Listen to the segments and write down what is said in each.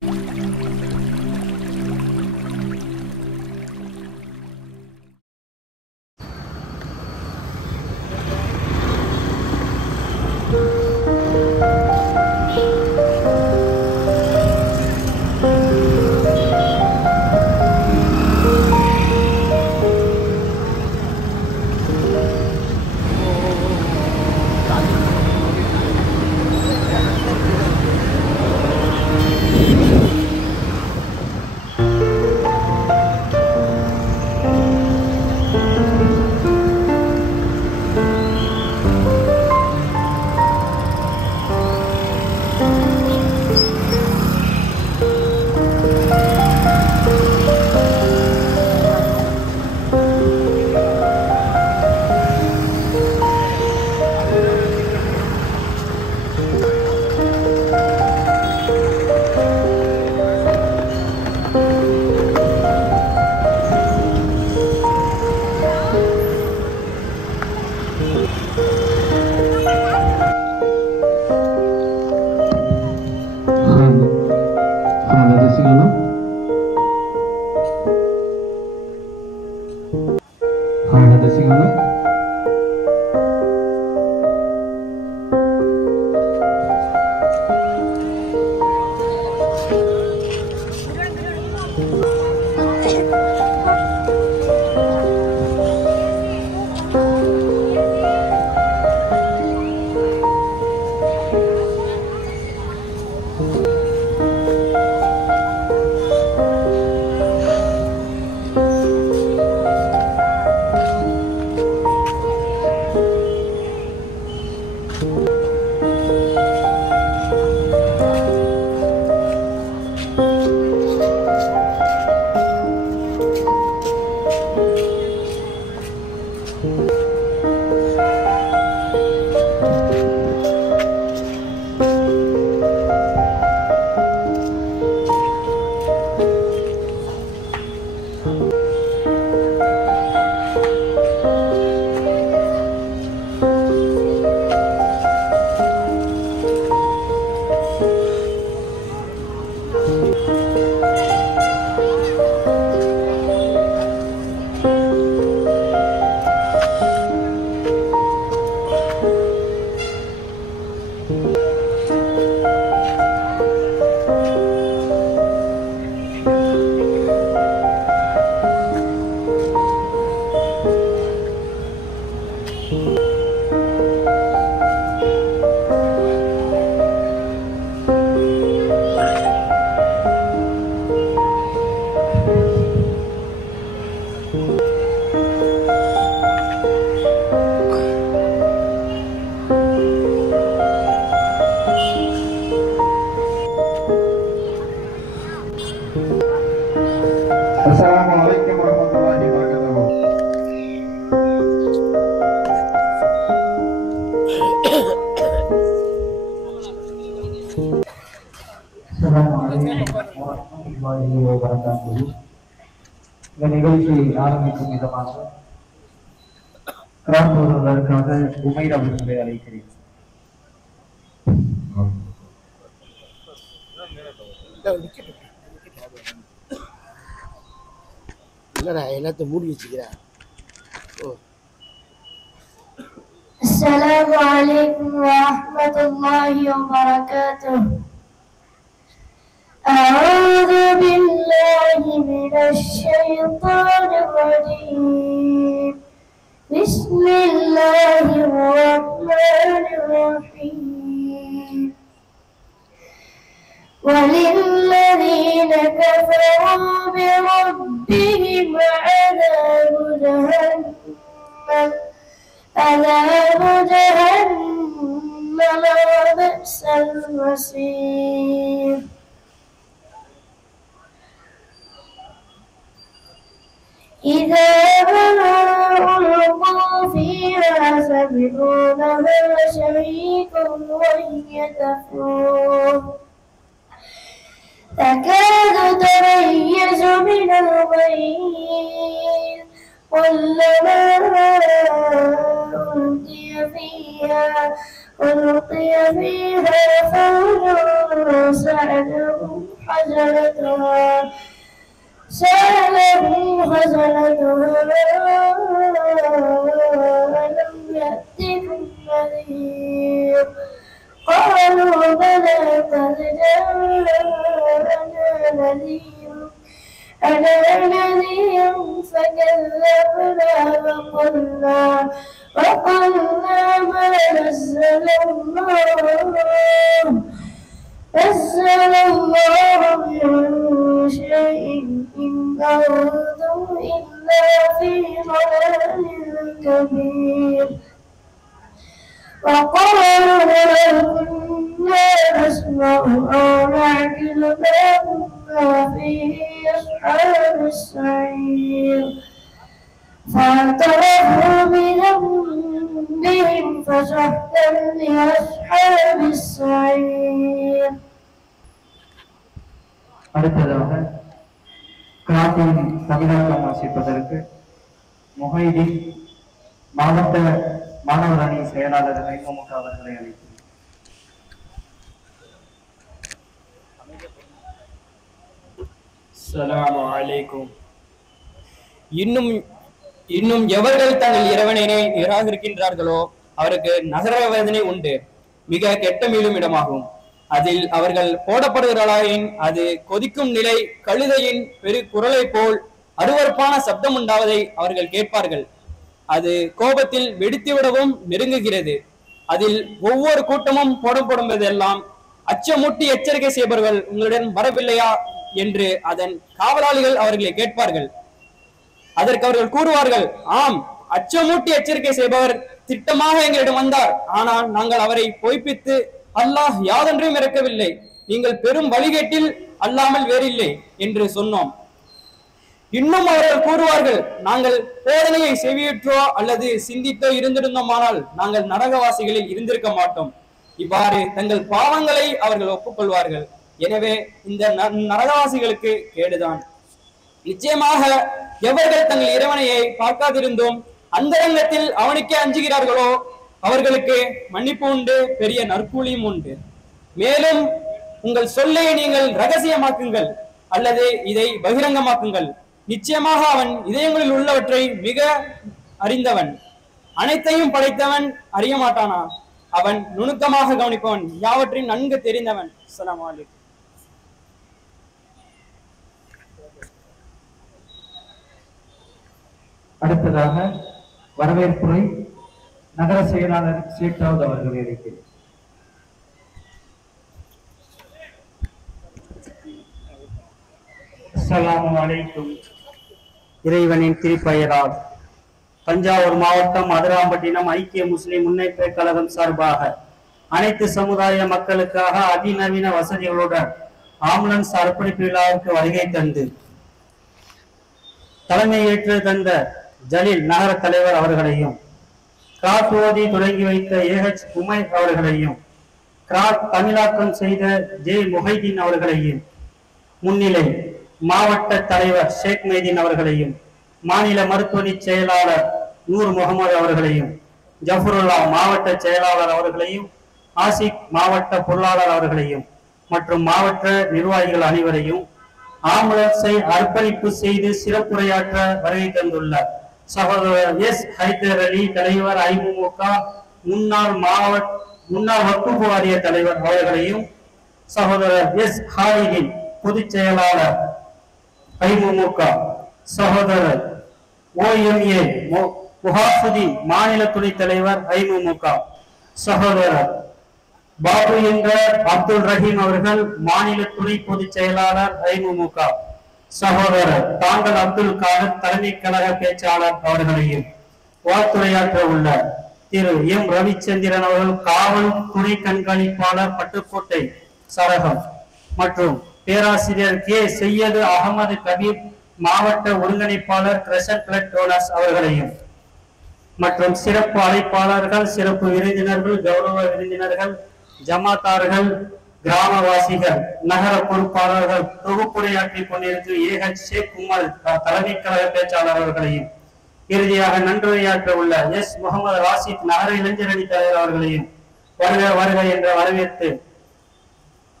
Assalamualaikum warahmatullahi wabarakatuh. Assalamualaikum warahmatullahi wabarakatuh. நிகழ்ச்சி ஆரம்பிக்கும் விதமாக கிராமத்திற்காக உமைர் அவர்களை அழைக்கிறேன். எல்லாத்தையும் மூடி வச்சுக்கிறேன். السلام عليكم ورحمة الله وبركاته. أعوذ بالله من الشيطان الرجيم. بسم الله الرحمن الرحيم. وللذين كفروا بربهم عذاب جهنم وبئس المصير. إذا ألقوا فيها سمعوا لها شهيقا وهي تفور تكاد تميز من الغيظ كلما ألقي فيها فوج سألهم حزنتها سألهم خزنتها ألم يأتكم نذير قالوا بلى قد جاءنا نذير فكذبنا وقلنا ما نزل الله من شيء إن أنتم إلا في ضلال كبير وقالوا لو كنا نسمع أو نعقل ما كنا في أصحاب السعير فاعترفوا بذنبهم فسحقا لأصحاب السعير. அடுத்ததாக கிராத்தின் தமிழாக்கம் வாசிப்பதற்கு முஹைதீன் மாவட்ட மாணவர் அணி செயலாளர் ஐமமுக அவர்களை அழைக்கிறேன். அஸ்ஸலாமு அலைக்கும். இன்னும் எவர்கள் தங்கள் இறைவனை நிராகரிக்கின்றார்களோ அவருக்கு நரக வேதனை உண்டு, மிக கெட்ட மீளும் இடமாகும். அதில் அவர்கள் போடப்படுகிறாயின் அது கொதிக்கும் நிலை கழுதையின் பெரு குரலை போல் அருவருப்பான சப்தம் உண்டாவதை அவர்கள் கேட்பார்கள். அது கோபத்தில் வெடித்துவிடவும் நெருங்குகிறது. அதில் ஒவ்வொரு கூட்டமும் போடப்படுவதெல்லாம் அச்சமூட்டி எச்சரிக்கை செய்பவர்கள் உங்களுடன் வரவில்லையா என்று அதன் காவலாளிகள் அவர்களை கேட்பார்கள். அதற்கு அவர்கள் கூறுவார்கள், ஆம், அச்சமூட்டி எச்சரிக்கை செய்பவர் திட்டமாக எங்களிடம் வந்தார். ஆனால் நாங்கள் அவரை பொய்ப்பித்து அல்லாஹ் யாதொன்றையும் இறக்கவில்லை, நீங்கள் பெரும் வழிகேட்டில் அல்லாமல் வேறில்லை என்று சொன்னோம். இன்னும் அவர்கள் கூறுவார்கள், நாங்கள் போதனையை செவியுற்றோ அல்லது சிந்தித்தோ இருந்திருந்தோமானால் நாங்கள் நரகவாசிகளில் இருந்திருக்க மாட்டோம். இவ்வாறு தங்கள் பாவங்களை அவர்கள் ஒப்புக்கொள்வார்கள். எனவே இந்த நரகவாசிகளுக்கு கேடுதான். நிச்சயமாக எவர்கள் தங்கள் இறைவனையை பார்க்காதிருந்தோம் அந்தரங்கத்தில் அவனுக்கே அஞ்சுகிறார்களோ அவர்களுக்கு மன்னிப்பு உண்டு, பெரிய நற்கூலியும் உண்டு. மேலும் உங்கள் சொல்லை நீங்கள் ரகசியமாக்குங்கள் அல்லது இதை பகிரங்கமாக்குங்கள். நிச்சயமாக அவன் இதயங்களில் உள்ளவற்றை மிக அறிந்தவன். அனைத்தையும் படைத்தவன் அறிய மாட்டானா? அவன் நுணுக்கமாக கவனிப்பவன், யாவற்றையும் நன்கு தெரிந்தவன். அஸ்ஸலாமு அலைக்கும். அடுத்ததாக வரவேற்புரை நகர செயலாளர் ஷேக்தாவூத் அவர்களை அழைக்கிறேன். அஸ்ஸலாமு அலைக்கும். இறைவனின் திருப்பெயரால் தஞ்சாவூர் மாவட்டம் அதிராம்பட்டினம் ஐக்கிய முஸ்லிம் முன்னேற்ற கழகம் சார்பாக அனைத்து சமுதாய மக்களுக்காக அதிநவீன வசதிகளுடன் ஆம்புலன்ஸ் அர்ப்பணிப்பு விழாவிற்கு வருகை தந்து தலைமையேற்று தந்த ஜலீல் நகர தலைவர் அவர்களையும், கிராத் ஓதி தொடங்கி வைத்த ஏஹெச் உமைர் அவர்களையும், கிராத் தமிழாக்கம் செய்த ஜே முஹைதீன் அவர்களையும், முன்னிலை மாவட்ட தலைவர் ஷேக் மைதீன் அவர்களையும், மாநில மருத்துவமனை செயலாளர் நூர் முகமது அவர்களையும், ஜஃபருல்லா மாவட்ட செயலாளர் அவர்களையும், ஆசிக் மாவட்ட பொருளாளர் அவர்களையும் மற்றும் மாவட்ட நிர்வாகிகள் அனைவரையும் ஆம்புலன்ஸை அர்ப்பணிப்பு செய்து சிறப்புரையாற்ற வருகை தந்துள்ள சகோதரர் எஸ் ஹைதர் அலி தலைவர் ஐமுக முன்னாள் வக்குஃப் வாரிய தலைவர் அவர்களையும், சகோதரர் எஸ் ஹாலிதின் பொதுச் செயலாளர் ஐமுக, சகோதரர் OMA முஹாஃபிதீன் மாநில துணைத் தலைவர் ஐமுக, சகோதரர் பாபு என்ற அப்துல் ரஹீம் அவர்கள் மாநில துணை பொதுச் செயலாளர் ஐமுக, சகோதரர் தாண்டல் அப்துல் காதர் தலைமை கழக பேச்சாளர் அவர்களையும், வாழ்த்துரையாற்ற உள்ள திரு எம் ரவிச்சந்திரன் அவர்கள் காவல் துணை கண்காணிப்பாளர் பட்டுக்கோட்டை சரகம் மற்றும் பேராசிரியர் கே செய்யது அகமது கபீர் மாவட்ட ஒருங்கிணைப்பாளர் கிரஷன் பிளட் டோனர்ஸ் அவர்களையும் மற்றும் சிறப்பு அழைப்பாளர்கள், சிறப்பு விருந்தினர்கள், கௌரவ விருந்தினர்கள், ஜமாத்தார்கள், கிராமவாசிகள், நகர பொறுப்பாளர்கள், தொகுப்புரையாற்றிக் கொண்டிருக்கும் ஏஹெச் ஷேக் உமர் தலைமை கழக பேச்சாளர் அவர்களையும், இறுதியாக நன்றியாற்ற உள்ள எஸ் முகமது ராசித் நகர இளைஞரணி தலைவர் அவர்களையும் வருக வருக என்ற வரவேற்று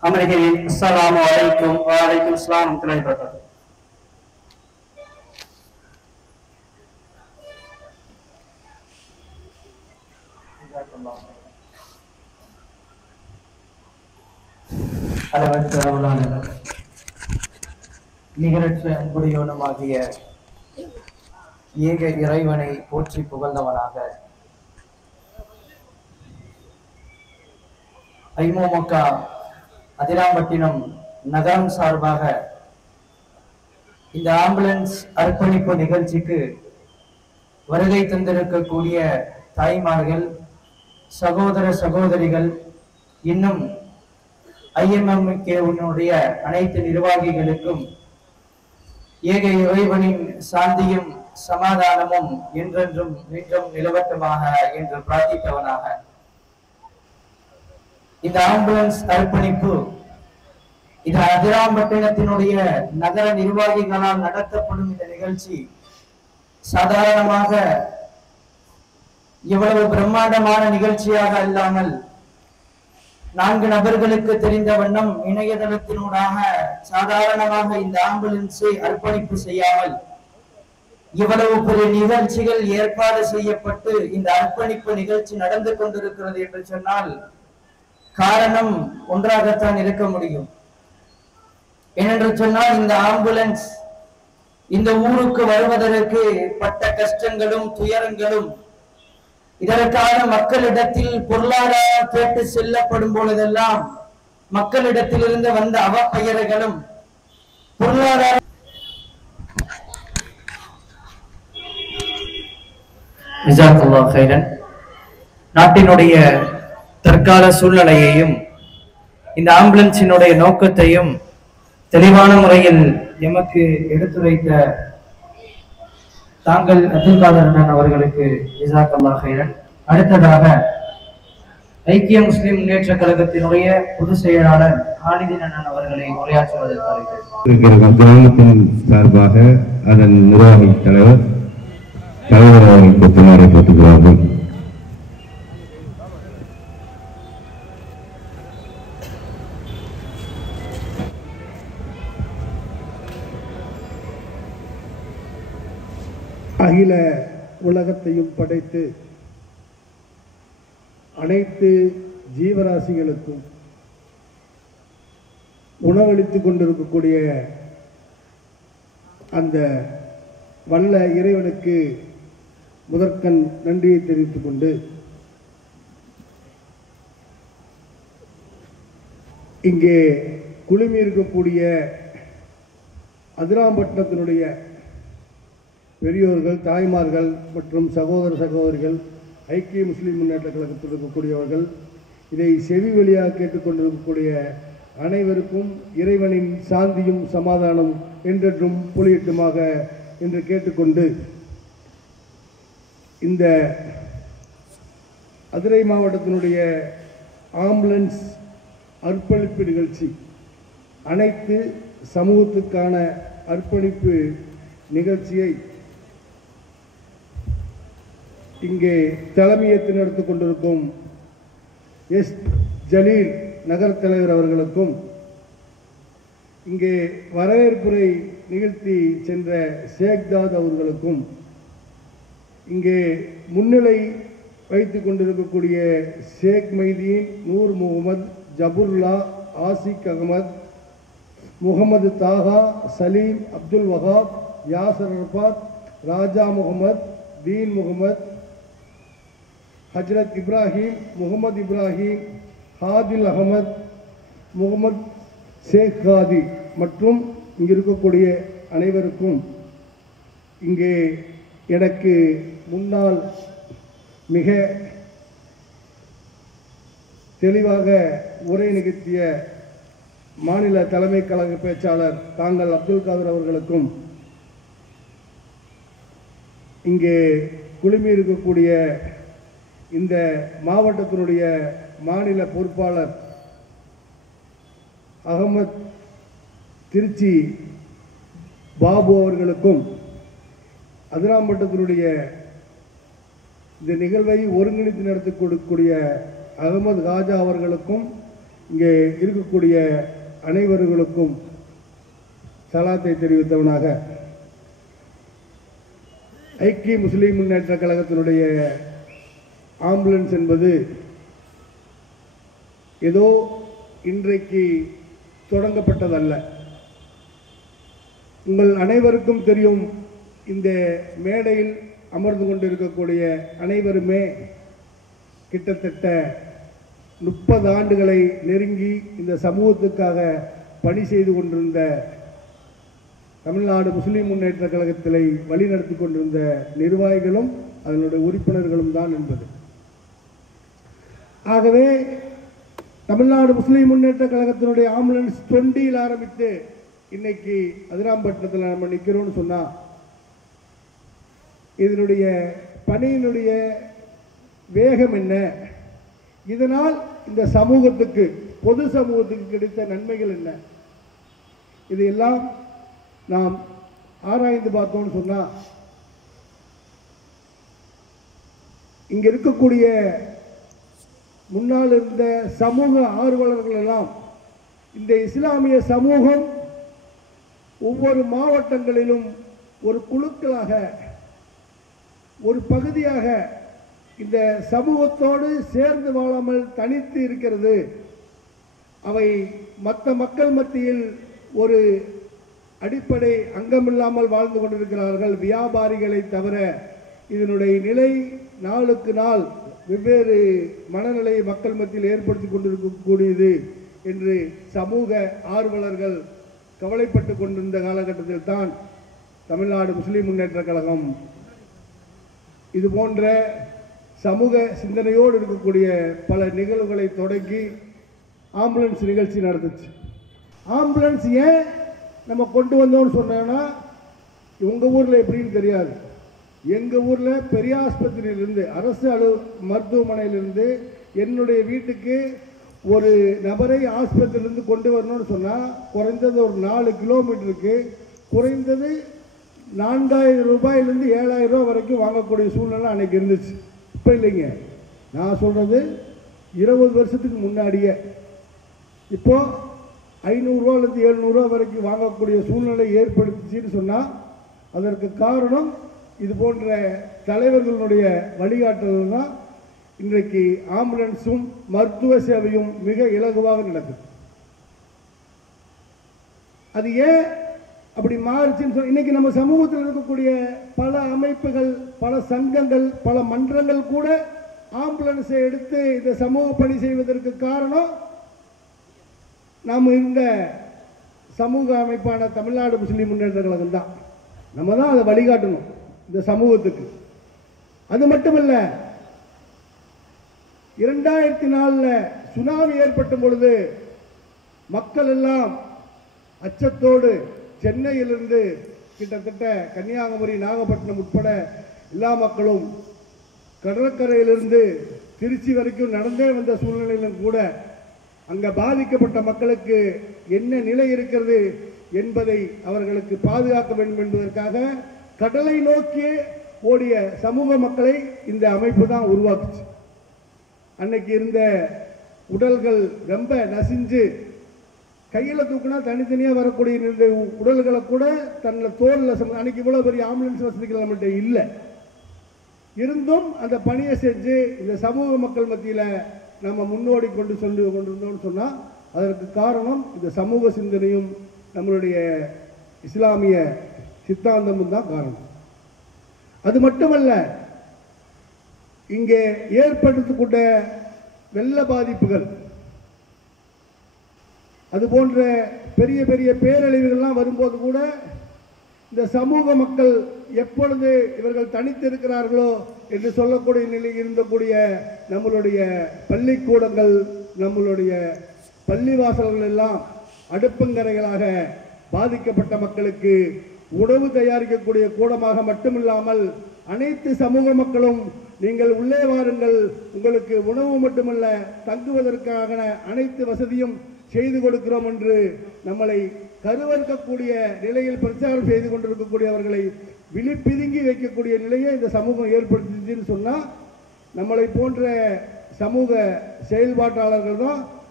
அமர்கிறேன். அஸ்ஸலாமு அலைக்கும் வ அலைக்கும் அஸ்ஸலாம் வ ரஹ்மத்துல்லாஹி வ பரகாத்துஹு. அளவற்ற அருளாளர் நிகரற்ற அன்புடையோனுமாகிய ஏக இறைவனை போற்றி புகழ்ந்தவனாக ஐமோமொக்க அதிராம்பட்டினம் நகரம் சார்பாக இந்த ஆம்புலன்ஸ் அர்ப்பணிப்பு நிகழ்ச்சிக்கு வருகை தந்திருக்கக்கூடிய தாய்மார்கள், சகோதர சகோதரிகள், இன்னும் IMMK-உடைய அனைத்து நிர்வாகிகளுக்கும் ஏக இறைவனின் சாந்தியும் சமாதானமும் என்றென்றும் மீண்டும் நிலவட்டுமாக என்று பிரார்த்தித்தவனாக இந்த ஆம்புலன்ஸ் அர்ப்பணிப்பு இது அதிராம்பட்டினத்தினுடைய நகர நிர்வாகிகளால் நடத்தப்படும் இந்த நிகழ்ச்சி சாதாரணமாக இவ்வளவு பிரம்மாண்டமான நிகழ்ச்சியாக இல்லாமல் 4 நபர்களுக்கு தெரிந்த வண்ணம் இணையதளத்தினூடாக சாதாரணமாக இந்த ஆம்புலன்ஸை அர்ப்பணிப்பு செய்யாமல் இவ்வளவு பெரிய நிகழ்ச்சிகள் ஏற்பாடு செய்யப்பட்டு இந்த அர்ப்பணிப்பு நிகழ்ச்சி நடந்து கொண்டிருக்கிறது என்று சொன்னால் காரணம் ஒன்றாகத்தான் இருக்க முடியும். ஏனென்று சொன்னால் இந்த ஆம்புலன்ஸ் இந்த ஊருக்கு வருவதற்கு பட்ட கஷ்டங்களும் துயரங்களும், இதற்கான மக்களிடத்தில் பொருளாதாரம் கேட்டு செல்லப்படும் பொழுதெல்லாம் மக்களிடத்திலிருந்து வந்த அவப்பெயர்களும் பொருளாதார நாட்டினுடைய தற்கால சூழ்நிலையையும் இந்த ஆம்புலன்ஸினுடைய நோக்கத்தையும் தெளிவான முறையில் எமக்கு எடுத்துரைத்த தாங்கள் அப்துல் காதர் அண்ணன் அவர்களுக்கு ஜஸாக்கல்லாஹ் கைரன். அடுத்ததாக ஐக்கிய முஸ்லிம் முன்னேற்ற கழகத்தினுடைய பொதுச் செயலாளர் ஹாலிதீன் அண்ணன் அவர்களை உரையாற்றுவதற்கு கிராமத்தின் சார்பாக அதன் நிர்வாகி தலைவர் அவர்களுக்கு போட்டுகிறார்கள். அகில உலகத்தையும் படைத்து அனைத்து ஜீவராசிகளுக்கும் உணவளித்துக் கொண்டிருக்கக்கூடிய அந்த வல்ல இறைவனுக்கு முதற்கண் நன்றியை தெரிவித்துக் கொண்டு இங்கே குழுமி இருக்கக்கூடிய அதிராம்பட்டினத்தினுடைய பெரியோர்கள், தாய்மார்கள் மற்றும் சகோதர சகோதரிகள், ஐக்கிய முஸ்லிம் முன்னேற்ற கழகத்தில் இருக்கக்கூடியவர்கள், இதை செவி வழியாக கேட்டுக்கொண்டிருக்கக்கூடிய அனைவருக்கும் இறைவனின் சாந்தியும் சமாதானம் என்றென்றும் பொழியட்டுமாக என்று கேட்டுக்கொண்டு, இந்த மதுரை மாவட்டத்தினுடைய ஆம்புலன்ஸ் அர்ப்பணிப்பு நிகழ்ச்சி அனைத்து சமூகத்துக்கான அர்ப்பணிப்பு நிகழ்ச்சியை இங்கே தலைமையேற்று நடத்திக் கொண்டிருக்கும் எஸ் ஜலீல் நகர தலைவர் அவர்களுக்கும், இங்கே வரவேற்புரை நிகழ்த்தி சென்ற ஷேக்தாத் அவர்களுக்கும், இங்கே முன்னிலை வைத்துக் கொண்டிருக்கக்கூடிய ஷேக் மைதீன், நூர் முகமது, ஜபுர்லா, ஆசிக் அகமது, முகமது தாகா, சலீம், அப்துல் வஹாப், யாசர் அரபாத், ராஜா முகமது, தீன் முகமது, ஹஜ்ரத் இப்ராஹிம், முகமது இப்ராஹிம், ஹாதில் அகமது, முகமது ஷேக் ஹாதி மற்றும் இங்கே இருக்கக்கூடிய அனைவருக்கும், இங்கே எனக்கு முன்னால் மிக தெளிவாக உரை நிகழ்த்திய மாநில தலைமை கழக பேச்சாளர் தாங்கள் அப்துல் காதர் அவர்களுக்கும், இங்கே குழுமி இருக்கக்கூடிய இந்த மாவட்டத்தினுடைய மாநில பொறுப்பாளர் அகமது திருச்சி பாபு அவர்களுக்கும், அதிராம்பட்டத்தினுடைய இந்த நிகழ்வை ஒருங்கிணைத்து நடத்தி கொடுக்கக்கூடிய அகமது காஜா அவர்களுக்கும், இங்கே இருக்கக்கூடிய அனைவர்களுக்கும் சலாத்தை தெரிவித்தவனாக ஐக்கிய முஸ்லீம் முன்னேற்ற கழகத்தினுடைய ஆம்புலன்ஸ் என்பது ஏதோ இன்றைக்கு தொடங்கப்பட்டதல்ல. உங்கள் அனைவருக்கும் தெரியும், இந்த மேடையில் அமர்ந்து கொண்டிருக்கக்கூடிய அனைவருமே கிட்டத்தட்ட 30 ஆண்டுகளை நெருங்கி இந்த சமூகத்துக்காக பணி செய்து கொண்டிருந்த, தமிழ்நாடு முஸ்லீம் முன்னேற்ற கழகத்திலே வழிநடத்தி கொண்டிருந்த நிர்வாகிகளும் அதனுடைய உறுப்பினர்களும் தான் என்பது. ஆகவே தமிழ்நாடு முஸ்லீம் முன்னேற்ற கழகத்தினுடைய ஆம்புலன்ஸ் தொண்டியில் ஆரம்பித்து இன்னைக்கு அதிராம்பட்டினத்தில் நம்ம நிற்கிறோம்னு சொன்னா, இதனுடைய பணியினுடைய வேகம் என்ன, இதனால் இந்த சமூகத்துக்கு, பொது சமூகத்துக்கு கிடைத்த நன்மைகள் என்ன, இதையெல்லாம் நாம் ஆராய்ந்து பார்த்தோம்னு சொன்னா, இங்க இருக்கக்கூடிய முன்னால் இருந்த சமூக ஆர்வலர்கள் எல்லாம் இந்த இஸ்லாமிய சமூகம் ஒவ்வொரு மாவட்டங்களிலும் ஒரு குழுக்களாக, ஒரு பகுதியாக இந்த சமூகத்தோடு சேர்ந்து வாழாமல் தனித்து இருக்கிறது. அவை மற்ற மக்கள் மத்தியில் ஒரு அடிப்படை அங்கமில்லாமல் வாழ்ந்து கொண்டிருக்கிறார்கள். வியாபாரிகளை தவிர இதனுடைய நிலை நாளுக்கு நாள் வெவ்வேறு மனநிலையை மக்கள் மத்தியில் ஏற்படுத்தி கொண்டிருக்கக்கூடியது என்று சமூக ஆர்வலர்கள் கவலைப்பட்டு கொண்டிருந்த காலகட்டத்தில் தான் தமிழ்நாடு முஸ்லீம் முன்னேற்ற கழகம் இது போன்ற சமூக சிந்தனையோடு இருக்கக்கூடிய பல நிகழ்வுகளை தொடங்கி ஆம்புலன்ஸ் நிகழ்ச்சி நடந்துச்சு. ஆம்புலன்ஸ் ஏன் நம்ம கொண்டு வந்தோம்னு சொன்னோன்னா, உங்கள் ஊரில் எப்படின்னு தெரியாது, எங்கள் ஊரில் பெரிய ஆஸ்பத்திரியிலிருந்து, அரசு மருத்துவமனையிலிருந்து என்னுடைய வீட்டுக்கு ஒரு நபரை ஆஸ்பத்திரியிலிருந்து கொண்டு வரணும்னு சொன்னால் குறைந்தது ஒரு 4 கிலோமீட்டருக்கு குறைந்தது 4000 ரூபாயிலிருந்து 7000 ரூபா வரைக்கும் வாங்கக்கூடிய சூழ்நிலை அன்றைக்கி இருந்துச்சு. இப்போ இல்லைங்க, நான் சொல்கிறது 20 வருஷத்துக்கு முன்னாடியே. இப்போது 500 ரூபாயிலிருந்து 700 ரூபா வரைக்கும் வாங்கக்கூடிய சூழ்நிலை ஏற்படுத்திச்சின்னு சொன்னால் அதற்கு காரணம் இது போன்ற தலைவர்களுடைய வழிகாட்டுதல் தான். இன்றைக்கு ஆம்புலன்ஸும் மருத்துவ சேவையும் மிக இலகுவாக நடக்குது. அது ஏன் அப்படி மாறுச்சுன்னு சொல்லி இன்னைக்கு நம்ம சமூகத்தில் இருக்கக்கூடிய பல அமைப்புகள், பல சங்கங்கள், பல மன்றங்கள் கூட ஆம்புலன்ஸை எடுத்து இந்த சமூக பணி செய்வதற்கு காரணம் நாம் இந்த சமூக அமைப்பான தமிழ்நாடு முஸ்லீம் முன்னேற்ற கழகம் தான். நம்ம தான் அதை வழிகாட்டணும் இந்த சமூகத்துக்கு. அது மட்டுமல்ல, 2004 சுனாமி ஏற்பட்ட பொழுது மக்கள் எல்லாம் அச்சத்தோடு சென்னையிலிருந்து கிட்டத்தட்ட கன்னியாகுமரி, நாகப்பட்டினம் உட்பட எல்லா மக்களும் கடற்கரையிலிருந்து திருச்சி வரைக்கும் நடந்தே வந்த சூழ்நிலையிலும் கூட அங்கே பாதிக்கப்பட்ட மக்களுக்கு என்ன நிலை இருக்கிறது என்பதை அவர்களுக்கு பாதுகாக்க வேண்டும் என்பதற்காக கடலை நோக்கி ஓடிய சமூக மக்களை இந்த அமைப்பு தான் உருவாக்குச்சு. அன்னைக்கு இருந்த உடல்கள் ரொம்ப நசிஞ்சு கையில் தூக்குனா தனித்தனியாக வரக்கூடிய இந்த உடல்களை கூட தன்னில் தோலில், அன்னைக்கு இவ்வளோ பெரிய ஆம்புலன்ஸ் வசதிகள் நம்மள்கிட்ட இல்லை, இருந்தும் அந்த பணியை செஞ்சு இந்த சமூக மக்கள் மத்தியில் நம்ம முன்னோடி கொண்டிருந்தோம்னு சொன்னால் அதற்கு காரணம் இந்த சமூக சிந்தனையும் நம்மளுடைய இஸ்லாமிய சித்தாந்தமும் தான் காரணம். அது மட்டுமல்ல, இங்கே ஏற்படுத்தக்கூடிய வெள்ள பாதிப்புகள், அது போன்ற பெரிய பெரிய பேரழிவுகள்லாம் வரும்போது கூட இந்த சமூக மக்கள் எப்பொழுது இவர்கள் தனித்து இருக்கிறார்களோ என்று சொல்லக்கூடிய நிலையில் இருந்தக்கூடிய நம்மளுடைய பள்ளிக்கூடங்கள், நம்மளுடைய பள்ளிவாசல்கள் எல்லாம் அடுப்பங்கரைகளாக பாதிக்கப்பட்ட மக்களுக்கு உணவு தயாரிக்கக்கூடிய கூடமாக மட்டுமில்லாமல் அனைத்து சமூக மக்களும் நீங்கள் உள்ளே வாருங்கள், உங்களுக்கு உணவு மட்டுமல்ல தங்குவதற்கான அனைத்து வசதியும் செய்து கொடுக்கிறோம் என்று நம்மளை கருவறுக்கக்கூடிய நிலையில் பிரச்சாரம் செய்து கொண்டிருக்கக்கூடியவர்களை விழிப்பிதுங்கி வைக்கக்கூடிய நிலையை இந்த சமூகம் ஏற்படுத்திச்சுன்னு சொன்னால் நம்மளை போன்ற சமூக செயல்பாட்டாளர்கள் தான்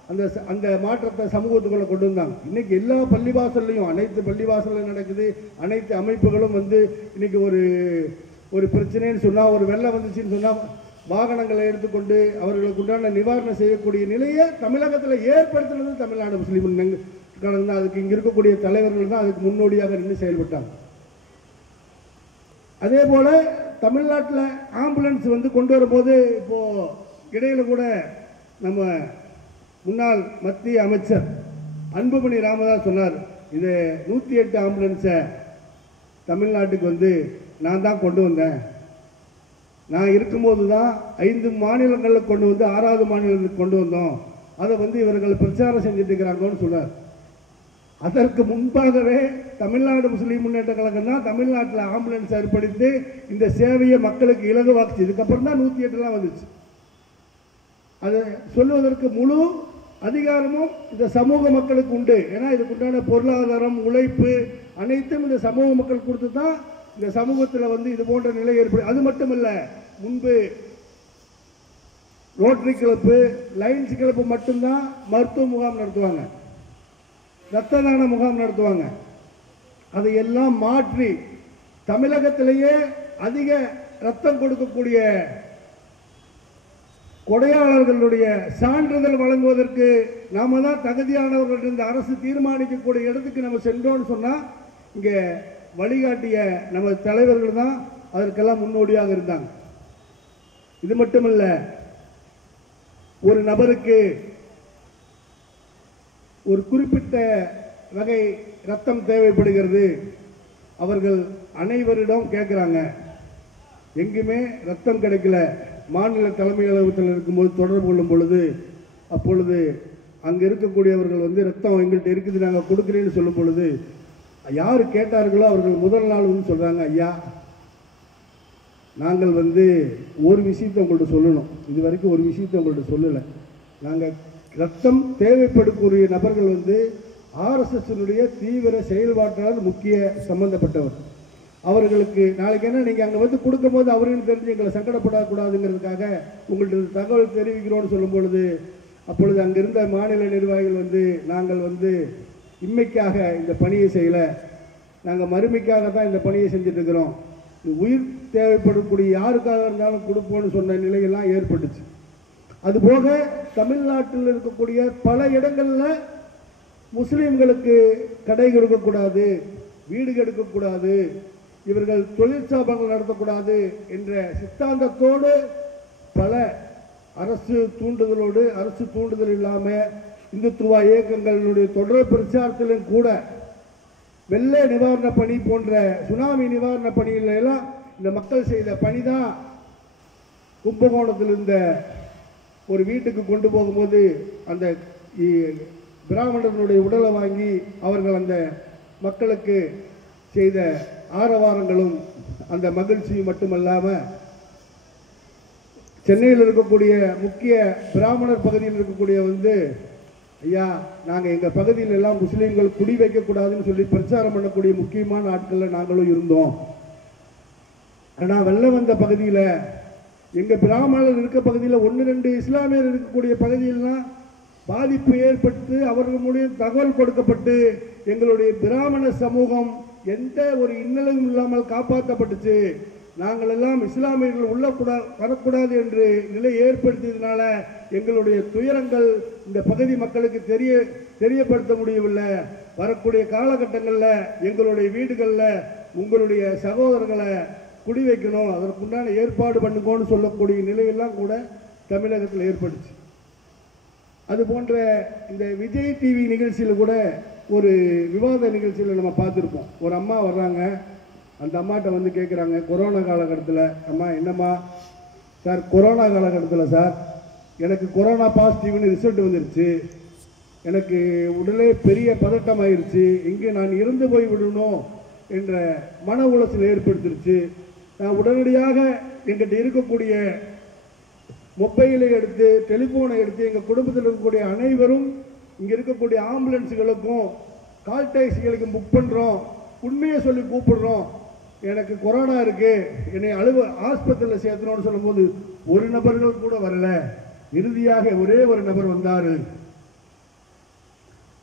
அந்த மாற்றத்தை சமூகத்துக்குள்ளே கொண்டு வந்தாங்க. இன்றைக்கி எல்லா பள்ளிவாசல்லையும் அனைத்து பள்ளிவாசலில் நடக்குது. அனைத்து அமைப்புகளும் இன்றைக்கி ஒரு பிரச்சனைன்னு சொன்னால், ஒரு வெள்ளம் வந்துச்சுன்னு சொன்னால் வாகனங்களை எடுத்துக்கொண்டு அவர்களுக்கு உண்டான நிவாரணம் செய்யக்கூடிய நிலையை தமிழகத்தில் ஏற்படுத்தினது தமிழ்நாடு முஸ்லீம் கடந்த அதுக்கு இங்கே இருக்கக்கூடிய தலைவர்கள் தான் அதுக்கு முன்னோடியாக நின்று செயல்பட்டாங்க. அதே போல் தமிழ்நாட்டில் ஆம்புலன்ஸ் கொண்டு வரும்போது இப்போது இடையில் கூட நம்ம முன்னாள் மத்திய அமைச்சர் அன்புமணி ராமதாஸ் சொன்னார், இது 108 ஆம்புலன்ஸை தமிழ்நாட்டுக்கு நான் தான் கொண்டு வந்தேன். நான் இருக்கும்போது தான் 5 மாநிலங்களில் கொண்டு வந்து 6வது மாநிலத்துக்கு கொண்டு வந்தோம். அதை இவர்கள் பிரச்சாரம் செஞ்சுட்டு இருக்கிறாங்கன்னு சொன்னார். அதற்கு முன்பாகவே தமிழ்நாடு முஸ்லீம் முன்னேற்ற கழகம் தான் தமிழ்நாட்டில் ஆம்புலன்ஸ் ஏற்படுத்தி இந்த சேவையை மக்களுக்கு இலகுவாக்குச்சு. இதுக்கப்புறம் தான் 108 வந்துச்சு. அதை சொல்லுவதற்கு முழு அதிகாரமும் இந்த சமூக மக்களுக்கு உண்டு. ஏன்னா இதுக்குண்டான பொருளாதாரம், உழைப்பு அனைத்தும் இந்த சமூக மக்கள் கொடுத்து தான் இந்த சமூகத்தில் இது போன்ற நிலை ஏற்படும். அது மட்டுமல்ல, முன்பு ரோட்டரி கிளப்பு, லைன்ஸ் கிளப்பு மட்டும்தான் மருத்துவ முகாம் நடத்துவாங்க, இரத்த தான முகாம் நடத்துவாங்க. அதையெல்லாம் மாற்றி தமிழகத்திலேயே அதிக ரத்தம் கொடுக்கக்கூடிய கொடையாளர்களுடைய சான்றிதழ் வழங்குவதற்கு நாம தான் தகுதியானவர்கள் இந்த அரசு தீர்மானிக்கக்கூடிய இடத்துக்கு நம்ம சென்றோம்னு சொன்னால் இங்கே வழிகாட்டிய நம்ம தலைவர்கள் தான் அதற்கெல்லாம் முன்னோடியாக இருந்தாங்க. இது மட்டுமல்ல, ஒரு நபருக்கு ஒரு குறிப்பிட்ட வகை ரத்தம் தேவைப்படுகிறது, அவர்கள் அனைவரிடம் கேட்குறாங்க, எங்குமே ரத்தம் கிடைக்கல. மாநில தலைமை அலுவலகத்தில் இருக்கும்போது தொடர்பு கொள்ளும் பொழுது அப்பொழுது அங்கே இருக்கக்கூடியவர்கள் ரத்தம் எங்கள்கிட்ட இருக்குது நாங்கள் கொடுக்குறேன்னு சொல்லும் பொழுது யார் கேட்டார்களோ அவர்கள் முதல் நாள் சொல்கிறாங்க, ஐயா நாங்கள் ஒரு விஷயத்தை உங்கள்கிட்ட சொல்லணும், இது வரைக்கும் ஒரு விஷயத்தை உங்கள்கிட்ட சொல்லலை. நாங்கள் ரத்தம் தேவைப்படக்கூடிய நபர்கள் ஆர்எஸ்எஸ்னுடைய தீவிர செயல்பாட்டாளர், முக்கிய சம்பந்தப்பட்டவர். அவர்களுக்கு நாளைக்கு என்ன நீங்கள் அங்கே கொடுக்கும்போது அவருன்னு தெரிஞ்சு எங்களை சங்கடப்படக்கூடாதுங்கிறதுக்காக உங்கள்கிட்ட தகவல் தெரிவிக்கிறோன்னு சொல்லும் பொழுது அப்பொழுது அங்கிருந்த மாநில நிர்வாகிகள் நாங்கள் இம்மைக்காக இந்த பணியை செய்யலை, நாங்கள் மறுமைக்காக தான் இந்த பணியை செஞ்சிட்ருக்கிறோம், உயிர் தேவைப்படக்கூடிய யாருக்காக இருந்தாலும் கொடுப்போம்னு சொன்ன நிலையெல்லாம் ஏற்பட்டுச்சு. அதுபோக தமிழ்நாட்டில் இருக்கக்கூடிய பல இடங்களில் முஸ்லீம்களுக்கு கடை கொடுக்கக்கூடாது, வீடு கெடுக்கக்கூடாது, இவர்கள் தொழிற்சாலைகள் நடத்தக்கூடாது என்ற சித்தாந்தத்தோடு பல அரசு தூண்டுதல் இல்லாமல் இந்துத்துவா இயக்கங்களுடைய தொடர் பிரச்சாரத்திலும் கூட வெள்ள நிவாரண பணி போன்ற சுனாமி நிவாரண பணியில எல்லாம் இந்த மக்கள் செய்த பணி தான். கும்பகோணத்தில் இருந்த ஒரு வீட்டுக்கு கொண்டு போகும்போது அந்த பிராமணர்களுடைய உடலை வாங்கி அவர்கள் அந்த மக்களுக்கு செய்த ஆரவாரங்களும் அந்த மகிழ்ச்சியும் மட்டுமல்லாமல் சென்னையில் இருக்கக்கூடிய முக்கிய பிராமணர் பகுதியில் இருக்கக்கூடிய ஐயா நாங்கள் எங்கள் பகுதியில் எல்லாம் முஸ்லீம்கள் குடி வைக்கக்கூடாதுன்னு சொல்லி பிரச்சாரம் பண்ணக்கூடிய முக்கியமான ஆட்களில் நாங்களும் இருந்தோம். ஆனால் வெள்ளம் வந்த பகுதியில் எங்கள் பிராமணர் இருக்க பகுதியில் 1-2 இஸ்லாமியர் இருக்கக்கூடிய பகுதியிலாம் பாதிப்பு ஏற்பட்டு அவர்கள் மூலியம் தகவல் கொடுக்கப்பட்டு எங்களுடைய பிராமண சமூகம் எந்த ஒரு இன்னலும் இல்லாமல் காப்பாற்றப்பட்டுச்சு. நாங்கள் எல்லாம் இஸ்லாமியர்கள் வரக்கூடாது என்று நிலை ஏற்படுத்தியதுனால எங்களுடைய துயரங்கள் இந்த பகுதி மக்களுக்கு தெரியப்படுத்த முடியவில்லை. வரக்கூடிய காலகட்டங்களில் எங்களுடைய வீடுகளில் உங்களுடைய சகோதரர்களை குடி வைக்கணும், அதற்குண்டான ஏற்பாடு பண்ணுங்கன்னு சொல்லக்கூடிய நிலையெல்லாம் கூட தமிழகத்தில் ஏற்பட்டுச்சு. அது போன்ற இந்த விஜய் டிவி நிகழ்ச்சியில் கூட ஒரு விவாத நிகழ்ச்சியில் நம்ம பார்த்துருப்போம். ஒரு அம்மா வர்றாங்க, அந்த அம்மாட்ட கேட்குறாங்க கொரோனா காலகட்டத்தில், அம்மா என்னம்மா சார் கொரோனா காலகட்டத்தில் சார் எனக்கு கொரோனா பாசிட்டிவ்னு ரிசல்ட் வந்துருச்சு, எனக்கு உடலே பெரிய பதட்டம் ஆயிடுச்சு, இங்கே நான் இறந்து போய் விடணும் என்ற மன உளைச்சல் ஏற்படுத்திருச்சு. நான் உடனடியாக எங்கிட்ட இருக்கக்கூடிய மொபைலை எடுத்து டெலிஃபோனை எடுத்து எங்கள் குடும்பத்தில் இருக்கக்கூடிய அனைவரும் இங்கே இருக்கக்கூடிய ஆம்புலன்ஸுகளுக்கும் கால் டாக்ஸிகளுக்கும் புக் பண்ணுறோம், உண்மையை சொல்லி கூப்பிடுறோம், எனக்கு கொரோனா இருக்குது என்னை ஆஸ்பத்திரியில் சேர்த்துறோன்னு சொல்லும்போது ஒரு நபர்கள் கூட வரல. இறுதியாக ஒரே ஒரு நபர் வந்தார்.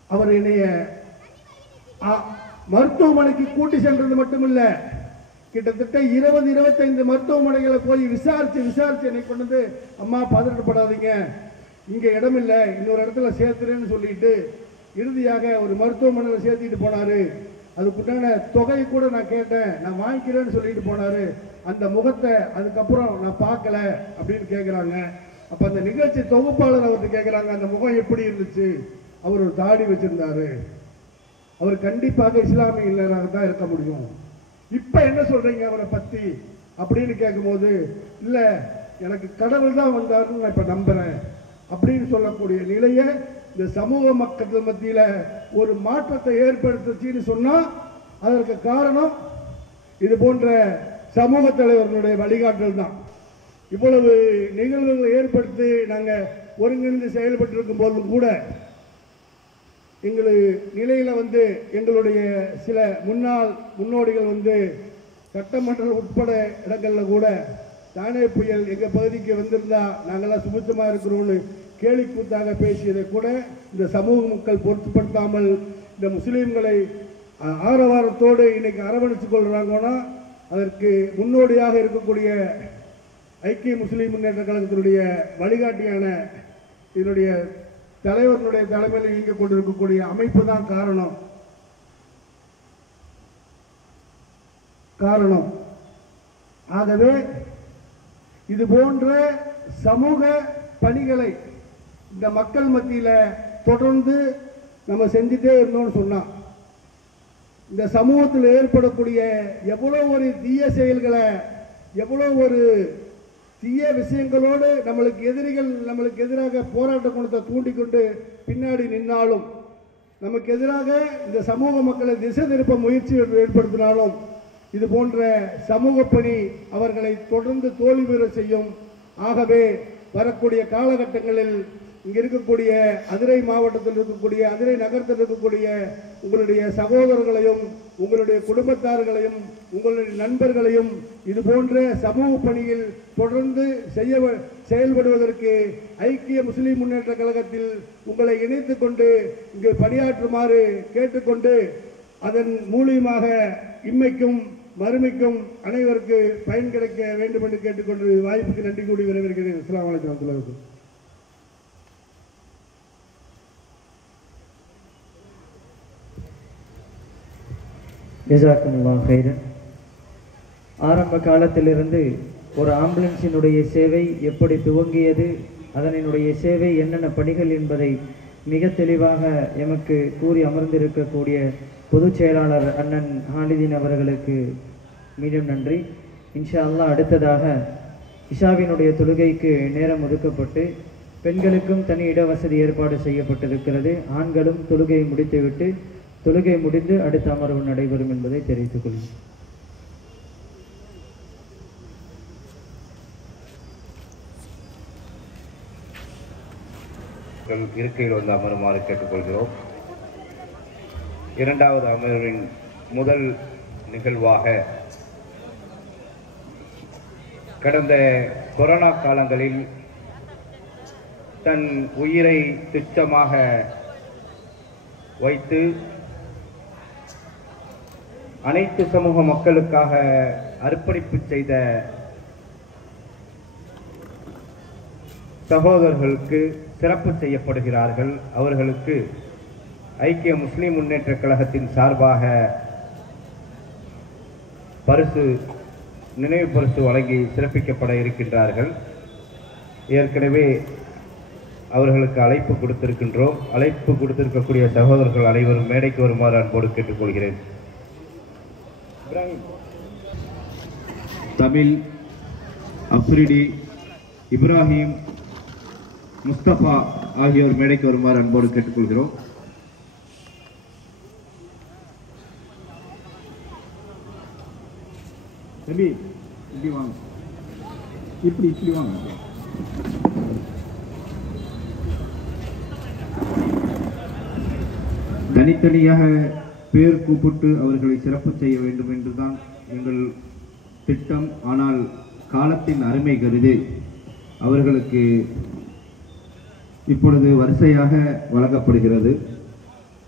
அவர் என்னைய மருத்துவமனைக்கு கூட்டி சென்றது மட்டுமில்ல, கிட்டத்தட்ட 20-25 மருத்துவமனைகளை போய் விசாரிச்சு என்னை கொண்டு வந்து, அம்மா பதட்டப்படாதீங்க, இங்கே இடமில்லை, இன்னொரு இடத்துல சேர்த்துறேன்னு சொல்லிட்டு இறுதியாக ஒரு மருத்துவமனையில் சேர்த்திட்டு போனார். அதுக்குண்டான தொகையை கூட நான் கேட்டேன், நான் வாங்கிக்கிறேன்னு சொல்லிட்டு போனார். அந்த முகத்தை அதுக்கப்புறம் நான் பார்க்கல அப்படின்னு கேட்குறாங்க. அப்போ அந்த நிகழ்ச்சி தொகுப்பாளர் அவர்கிட்ட கேட்குறாங்க, அந்த முகம் எப்படி இருந்துச்சு? அவர் ஒரு தாடி வச்சிருந்தாரு, அவர் கண்டிப்பாக இஸ்லாமிய இல்லைனாக தான் இருக்க முடியும். இப்போ என்ன சொல்றீங்க அவரை பற்றி அப்படின்னு கேட்கும்போது, இல்லை எனக்கு கடவுள் தான் வந்தாருன்னு நான் இப்போ நம்புகிறேன் அப்படின்னு சொல்லக்கூடிய நிலையை இந்த சமூக மக்கள் மத்தியில் ஒரு மாற்றத்தை ஏற்படுத்துச்சுன்னு சொன்னால் அதற்கு காரணம் இது போன்ற சமூக தலைவர்களுடைய வழிகாட்டல் தான். இவ்வளவு நிகழ்வுகளை ஏற்படுத்தி நாங்கள் ஒருங்கிணைந்து செயல்பட்டு இருக்கும் போதும் கூட எங்களுக்கு நிலையில் எங்களுடைய சில முன்னோடிகள் சட்டமன்ற உட்பட இடங்களில் கூட தானே புயல் எங்கள் பகுதிக்கு வந்திருந்தா நாங்கள்லாம் சுபித்தமாக இருக்கிறோன்னு கேலி கூத்தாக பேசியதை கூட இந்த சமூக மக்கள் பொருட்படுத்தாமல் இந்த முஸ்லீம்களை ஆரவாரத்தோடு இன்னைக்கு அரவணைச்சு கொள்கிறாங்கன்னா அதற்கு முன்னோடியாக இருக்கக்கூடிய ஐக்கிய முஸ்லீம் முன்னேற்ற கழகத்தினுடைய வழிகாட்டியான இதனுடைய தலைவர்களுடைய தலைமையில் இயங்கிக் கொண்டிருக்கக்கூடிய அமைப்பு தான் காரணம். ஆகவே இது போன்ற சமூக பணிகளை இந்த மக்கள் மத்தியில் தொடர்ந்து நம்ம செஞ்சுட்டே இருந்தோம்னு சொன்னா இந்த சமூகத்தில் ஏற்படக்கூடிய எவ்வளோ ஒரு தீய செயல்களை, எவ்வளோ ஒரு தீய விஷயங்களோடு நம்மளுக்கு எதிராக போராட்ட குணத்தை தூண்டிக்கொண்டு பின்னாடி நின்னாலும், நமக்கு எதிராக இந்த சமூக மக்களை திசை திருப்ப முயற்சி ஏற்படுத்தினாலும் இது போன்ற சமூக பணி அவர்களை தொடர்ந்து தோல்வி பெற செய்யும். ஆகவே வரக்கூடிய காலகட்டங்களில் இங்கே இருக்கக்கூடிய அதிரை மாவட்டத்தில் இருக்கக்கூடிய அதிரை நகரத்தில் இருக்கக்கூடிய உங்களுடைய சகோதரர்களையும் உங்களுடைய குடும்பத்தார்களையும் உங்களுடைய நண்பர்களையும் இது போன்ற சமூக பணியில் தொடர்ந்து செயல்படுவதற்கு ஐக்கிய முஸ்லீம் முன்னேற்ற கழகத்தில் உங்களை இணைத்துக் கொண்டு இங்கு பணியாற்றுமாறு கேட்டுக்கொண்டு அதன் மூலியமாக இம்மைக்கும் மறுமைக்கும் அனைவருக்கு பயன் கிடைக்க வேண்டும் என்று கேட்டுக்கொண்டு வாய்ப்புக்கு நன்றி கூடி வரவேற்கிறேன். அஸ்ஸலாமு அலைக்கும் வரஹ்மத்துல்லாஹி வபரகாத்துஹு. ஜஸாக்குமுல்லாஹ் ஹைரன். ஆரம்ப காலத்திலிருந்து ஒரு ஆம்புலன்ஸினுடைய சேவை எப்படி துவங்கியது, அதனுடைய சேவை என்னென்ன பணிகள் என்பதை மிக தெளிவாக எமக்கு கூறி அமர்ந்திருக்கக்கூடிய பொதுச் செயலாளர் அண்ணன் ஹாலிதீன் அவர்களுக்கு மீண்டும் நன்றி. இன்ஷா அல்லாஹ் அடுத்ததாக இஷாவினுடைய தொழுகைக்கு நேரம் ஒதுக்கப்பட்டு பெண்களுக்கும் தனி இடவசதி ஏற்பாடு செய்யப்பட்டிருக்கிறது. ஆண்களும் தொழுகையை முடித்துவிட்டு தொழுகை முடிந்து அடுத்த அமர்வு நடைபெறும் என்பதை தெரிவித்துக் கொள்கிறேன். இருக்கையில் அமருமாறு கேட்டுக்கொள்கிறோம். இரண்டாவது அமர்வின் முதல் நிகழ்வாக கடந்த கொரோனா காலங்களில் தன் உயிரை துச்சமாக வைத்து அனைத்து சமூக மக்களுக்காக அர்ப்பணிப்பு செய்த சகோதரர்களுக்கு சிறப்பு செய்யப்படுகிறார்கள். அவர்களுக்கு ஐக்கிய முஸ்லீம் முன்னேற்ற கழகத்தின் சார்பாக நினைவு பரிசு வழங்கி சிறப்பிக்கப்பட இருக்கின்றார்கள். ஏற்கனவே அவர்களுக்கு அழைப்பு கொடுத்திருக்கின்றோம். அழைப்பு கொடுத்திருக்கக்கூடிய சகோதரர்கள் அனைவரும் மேடைக்கு வருமாறு அன்போடு கேட்டுக்கொள்கிறேன். தமிழ், அப்ரிடி, இப்ராஹிம், முஸ்தபா ஆகியோர் மேடைக்கு வருமாறு அன்போடு கேட்டுக்கொள்கிறோம். இப்படி வாங்க, இப்படி வாங்க. தனித்தனியாக பேர் கூப்பிட்டு அவர்களை சிறப்பு செய்ய வேண்டும் என்றுதான் எங்கள் திட்டம். ஆனால் காலத்தின் அருமை கருதி அவர்களுக்கு இப்பொழுது வரிசையாக வழங்கப்படுகிறது.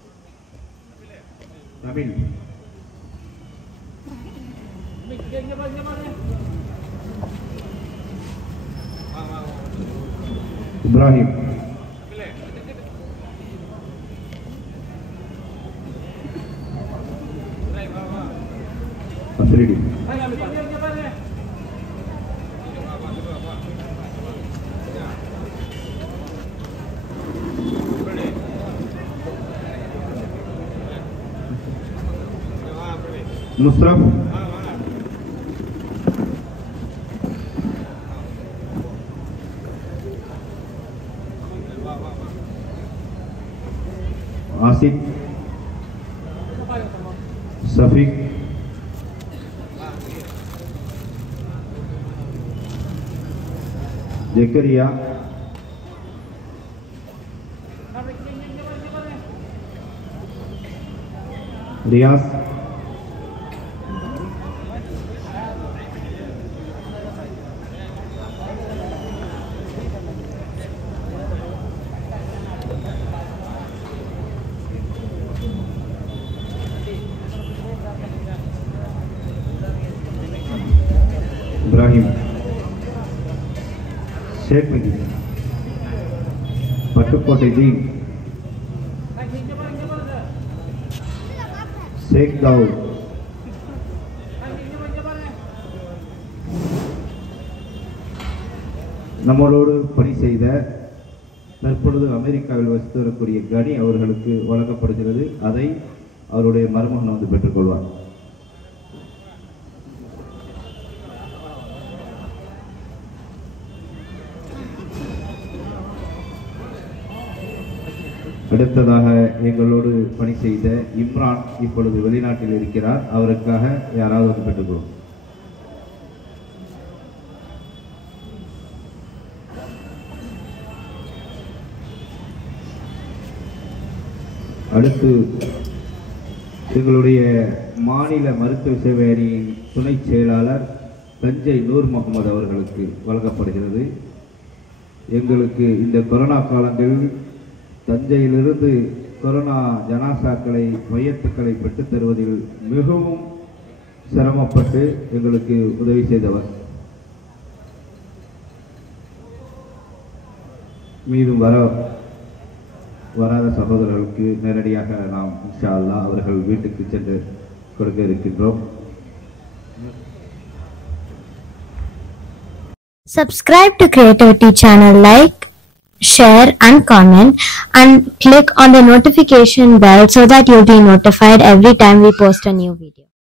நபில் இப்ராஹிம் அஸ்ரிடி நுஸ்ரத் ஆசிக் சஃபீக் ஜக்கரியா ரியாஸ் இப்ராஹிம் ஷேக் மஜீத் பட்டுக்கோட்டை தீன் ஷேக் தாவூத் நம்மளோடு பணி செய்த தற்பொழுது அமெரிக்காவில் வசித்து வரக்கூடிய கனி அவர்களுக்கு வழங்கப்படுகிறது. அதை அவருடைய மருமகன் வந்து பெற்றுக்கொள்வார். அடுத்ததாக எங்களோடு பணி செய்த இம்ரான் இப்பொழுது வெளிநாட்டில் இருக்கிறார். அவருக்காக யாராவது வந்து பெற்றுக்கொள்ளும். அடுத்து எங்களுடைய மாநில மருத்துவ சேவை அணியின் துணை செயலாளர் தஞ்சை நூர் முகமது அவர்களுக்கு வழங்கப்படுகிறது. எங்களுக்கு இந்த கொரோனா காலங்களில் தஞ்சையிலிருந்து கொரோனா ஜனாசாக்களை மையத்துக்களை பெற்றுத் தருவதில் மிகவும் சிரமப்பட்டு எங்களுக்கு உதவி செய்தவர். மீதும் வராத சகோதரர்களுக்கு நேரடியாக நாம் இன்ஷா அல்லாஹ் அவர்கள் வீட்டுக்கு சென்று கொடுக்க இருக்கின்றோம். Subscribe to Creativity channel, like, share and comment, and click on the notification bell so that you'll be notified every time we post a new video.